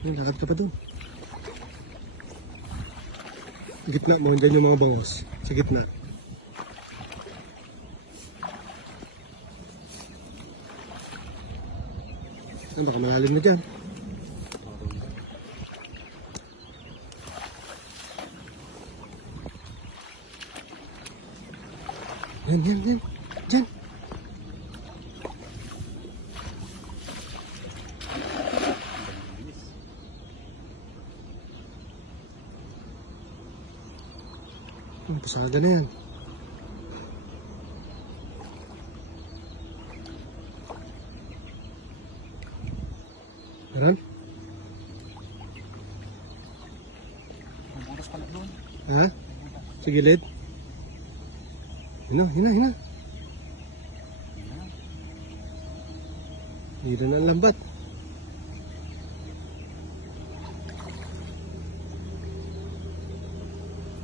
Ayun, lakad ka pa dun. Gitna mo, dyan yung mga bangos. Sa gitna. Ah, baka malalim na dyan. Yan, yan, yan. Dyan. Pasada na yan. Meron? Butas pala doon. Ha? Sa gilid? Hina, hina, hina. Hina na ang lambat.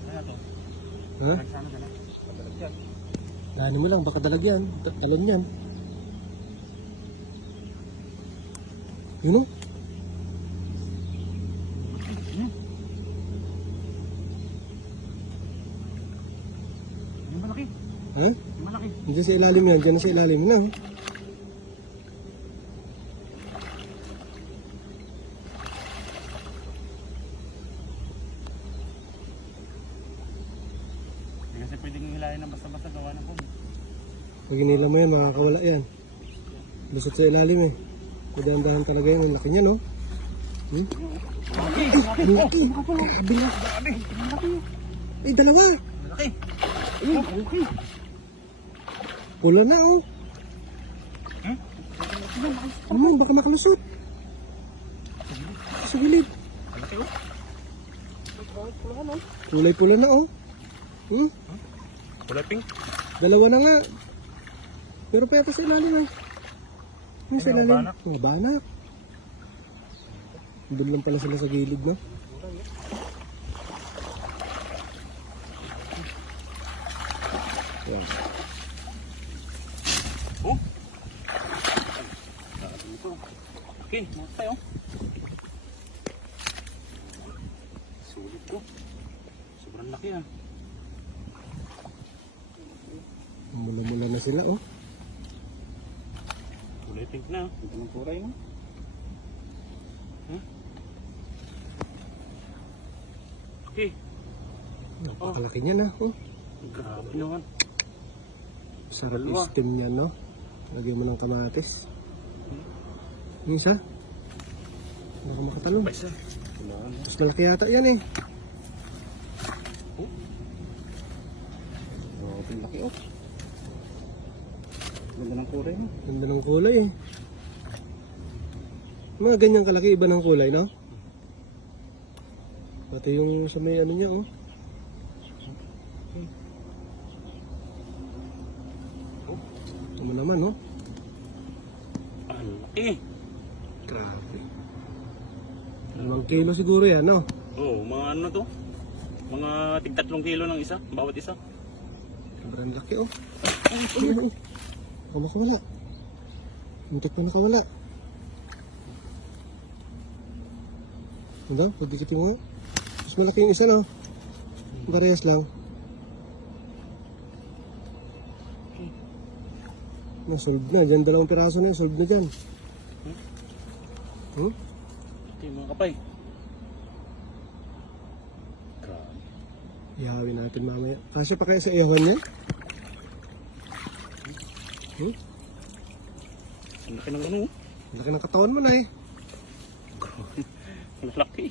Kaya to. Ha? Sana dala. Madalag yan. Daanin mo lang, baka dalagyan. Talon yan. Yun o? Yung malaki. Ha? Yung malaki. Diyan sa ilalim yan. Diyan sa ilalim na. Oh. Hindi kasi pwedeng hilahin ng basta-basta gawa ng kong. Pag inila mo yan, makakawala yan. Lusot sa ilalim eh. Dahan-dahan talaga yan. Ang laki niya, no? Hmm? Ay, ang laki! Kabila. Ay, dalawa! Malaki. Ayun, malaki. Pula na, oh. Hmm? Ano, baka makalusot. Sa gilid. Malaki oh. Kulay pula na, oh. Hmm? Kulay pink. Dalawa na nga. Pero pa yata sa ilalim, ah. Yung sa Ay, mga ilalim. banak. Mga banak. Doon lang pala sila sa gilid, no? Yan. Oh. Okay, mga tayo. Sulit ko. Sobrang laki ah. Mula-mula na sila, oh. Kulay pink na. Ito ng kuray no? Huh? Okay. Napakalaki niya na, oh. Grabe naman. Sarap Dalawa. i-steam niya, no? Lagyan mo ng kamatis. Yung isa? Baka makatalong. Isa. Mas malaki yata yan, eh. Grabe laki oh. Ganda ng kuray no? Ganda ng kulay, eh. Mga ganyang kalaki, iba ng kulay, no? Pati yung sa may ano niya, oh. Ito mo naman, no? Ang laki. Grabe. 2 kilo siguro yan, no? Oh, mga ano to? Mga tig 3 kilo ng isa, bawat isa. Sobrang laki, oh. Oh. Baka makawala. Muntik pa nakawala. Ano? Pagdikitin mo. Mas malaki yung isa, no? Parehas lang. Solve na. Diyan 2 piraso na yun. Solve na dyan. Hmm? Ito yung mga kapay. Grabe. Ihawin natin mamaya. Kasya pa kaya sa iyawan niya? Hmm? Ang laki ng ano oh. Laki ng katawan mo na, eh. Ang laki.